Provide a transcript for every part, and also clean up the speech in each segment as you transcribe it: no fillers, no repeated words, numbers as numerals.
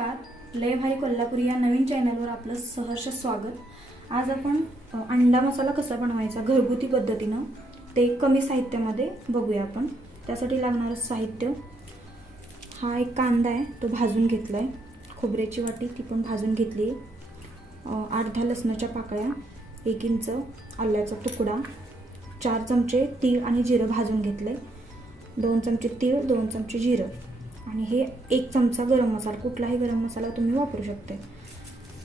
नमस्कार, लय भारी कोल्हापुरी या नवीन चॅनलवर आपलं सहर्ष स्वागत। आज आपण अंडा मसाला कसा बनवायचा घरगुती पद्धतीनं ते कमी साहित्यामध्ये बघूया आपण। त्यासाठी लागणारं साहित्य हा एक कांदा आहे, तो भाजून घेतलाय, खोबऱ्याची वाटी ती पण भाजून घेतली, 8-10 लसणाच्या पाकळ्या, 1 इंच आल्याचा तुकडा, 4 चमचे तीळ आणि जिरं भाजून घेतले, 2 चमचे तीळ, 2 चमचे जिरं आणि हे 1 चमचा गरम मसाला, कुठलाही गरम मसाला तुम्ही वापरू शकता,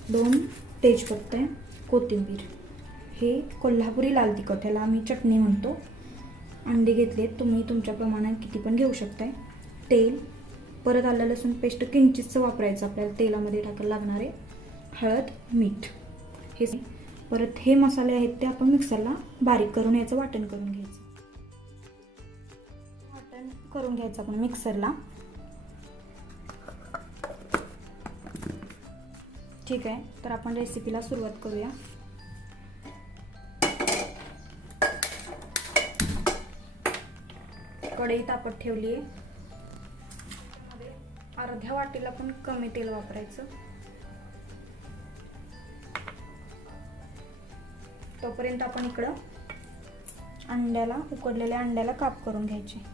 2 तेजपत्ते, कोथिंबीर, हे कोल्हापुरी लाल तिखट, याला आम्ही चटणी म्हणतो। अंडे घेतले, तुम्ही तुमच्या प्रमाणात किती पण घेऊ शकताय, तेल, परत आलं लसूण पेस्ट किंचितच वापरायचं आपल्याला, तेलामध्ये टाकायला लागणारे, हळद, मीठ, हे परत हे मसाले आहेत ते आपण मिक्सरला बारीक करून याचं वाटण करून घ्यायचं। वाटण करून घ्यायचं आपण मिक्सरला। ठीक आहे, तर आपण रेसिपीला सुरुवात करूया। कढई तापत ठेवली आहे, अर्ध्या वाटीला पण कमी तेल वापरायचं। तोपर्यंत आपण इकडं अंड्याला, उकडलेल्या अंड्याला काप करून घ्यायचे।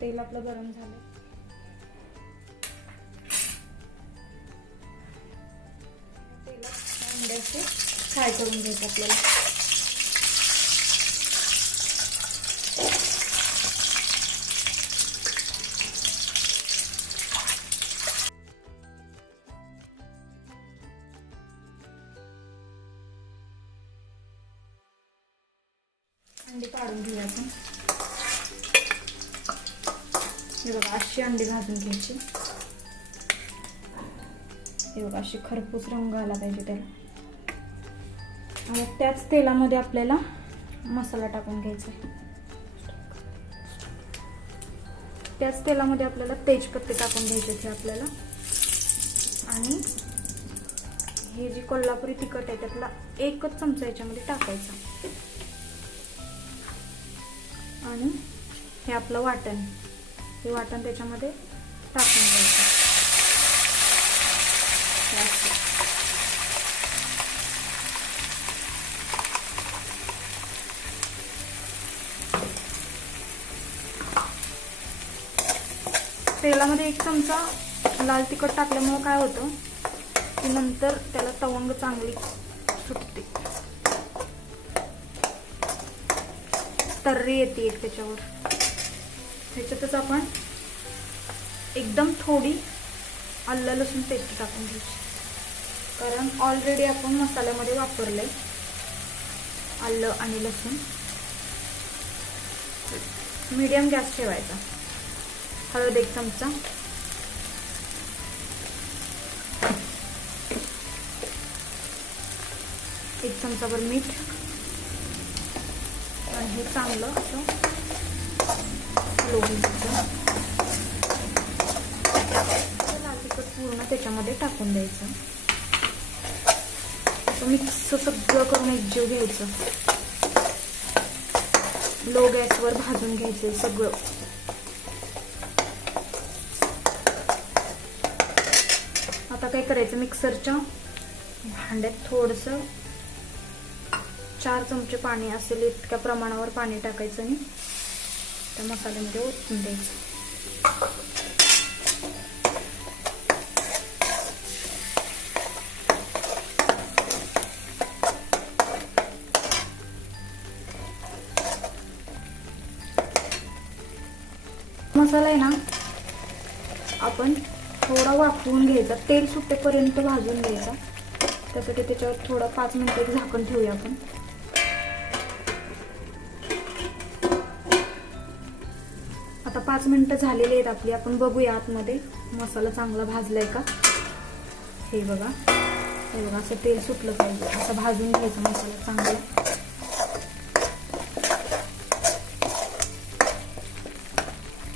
तेल आपलं गरम झालं, तेलात अंड्याचे फ्राय करून घ्यायचं आपल्याला। अंडी काढून घेऊया आपण। हे बघा, अशी अंडी भाजून घ्यायची, हे बघा अशी खरपूस रंग आला पाहिजे त्याला। आणि त्याच तेलामध्ये आपल्याला मसाला टाकून घ्यायचा आहे, त्याच तेलामध्ये आपल्याला तेजपत्ते टाकून घ्यायचे आपल्याला, आणि हे जी कोल्हापुरी तिखट आहे त्यातला 1 चमचा याच्यामध्ये टाकायचा, आणि हे आपलं वाटण, हे वाटण त्याच्यामध्ये टाकून द्यायचं। तेलामध्ये 1 चमचा लाल तिखट टाकल्यामुळे काय होतं की नंतर त्याला तवंग चांगली सुटते, तर्री येते एक त्याच्यावर। त्याच्यातच आपण एकदम थोडी आलं लसूण पेस्ट टाकून घ्यायची, कारण ऑलरेडी आपण मसाल्यामध्ये वापरले आलं आणि लसूण। मीडियम गॅस ठेवायचा। हळद 1 चमचा, एक चमचाभर मीठ, आणि हे चांगलं असं लाल तिखट पूर्ण त्याच्यामध्ये टाकून द्यायचं, मिक्स सगळं करून एकजीव घ्यायचं, लो गॅसवर भाजून घ्यायचं सगळं। आता काय करायचं, मिक्सरच्या भांड्यात थोडंसं 4 चमचे पाणी असेल इतक्या प्रमाणावर पाणी टाकायचं आणि त्या मसाल्यामध्ये ओतून द्यायचं। मसाला आहे ना आपण थोडा वाफवून घ्यायचा, तेल सुटेपर्यंत भाजून घ्यायचा। त्यासाठी त्याच्यावर थोडा 5 मिनिटं झाकण ठेवूया आपण। आता 5 मिनिटं झालेली आहेत आपली, आपण बघूया आतमध्ये मसाला चांगला भाजलाय का। हे बघा, हे बघा असं तेल सुटलं पाहिजे, असं भाजून घ्यायचा मसाला चांगला।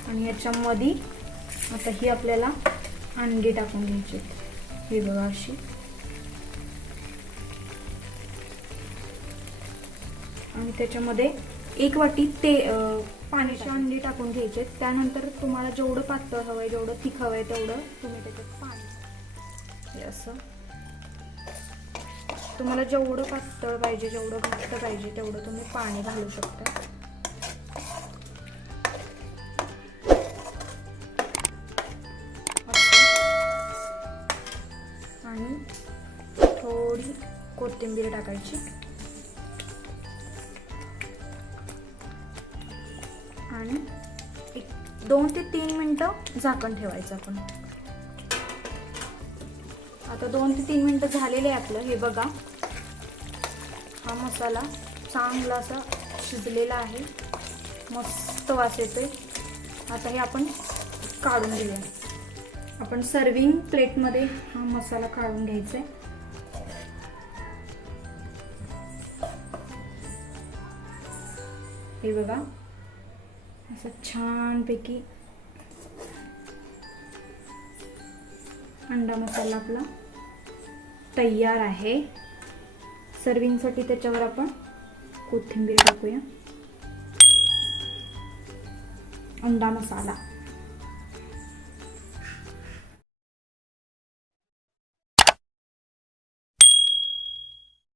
आणि याच्यामध्ये आता ही आपल्याला अंडी टाकून घ्यायची, हे बघा अशी। आणि त्याच्यामध्ये 1 वाटी पाण्याची अंडी टाकून घ्यायचे. त्यानंतर तुम्हाला जेवढं पातळ हवंय, जेवढं थिक हवंय तेवढं तुम्ही त्याच्यात पाणी, हे असं तुम्हाला जेवढं पातळ पाहिजे, जेवढं घट्ट पाहिजे तेवढं तुम्ही पाणी घालू शकता. आणि थोडी कोथिंबीर टाकायची आणि 2 ते 3 मिनिटं झाकण ठेवायचं आपण. आता 2 ते 3 मिनिटं झालेले आहे आपलं. हे बघा, हा मसाला चांगला असा शिजलेला आहे, मस्त वास येतोय. आता हे आपण काढून घेऊया. आपण सर्विंग प्लेटमध्ये हा मसाला काढून घ्यायचा आहे. हे बघा, असं छानपैकी अंडा मसाला आपला तयार आहे. सर्विंगसाठी त्याच्यावर आपण कोथिंबीर टाकूया. अंडा मसाला